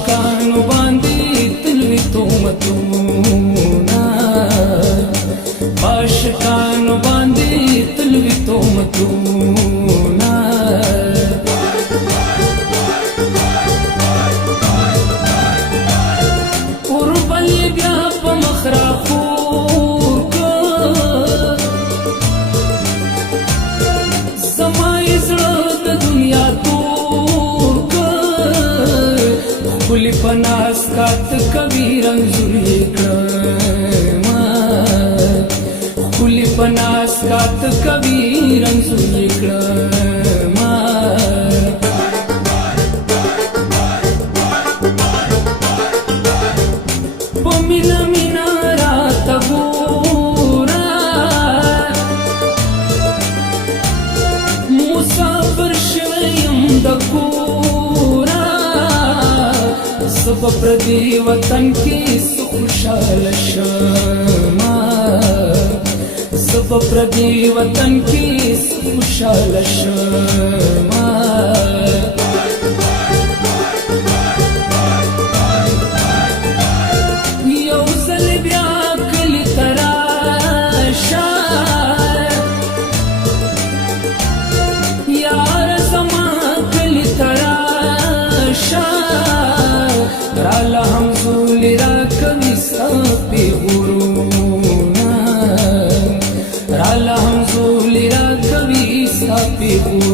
عاشقانو باندې تلوي تهمتونه عاشقانو باندې تلوي تهمتونه اوربل بیا په مخ راخور کړ زما یې زړه د دنیا تور کړ ښکلي په ناز کات کوي رنځور یې کړمه ښکلي په ناز کات کوي رنځور یې کړمه په مینه مینه راته ګوره مسافر شوی یم د کوره زه به پردي وطن کې څه خوشحاله شمه زه به پردي وطن کې څه خوشحاله شمه یو ځل بیا کلي ته راشه یاره زما کلي ته راشه راله همزولي راکوي ستا پیغورونه راله همزولي راکوي ستا پیغورونه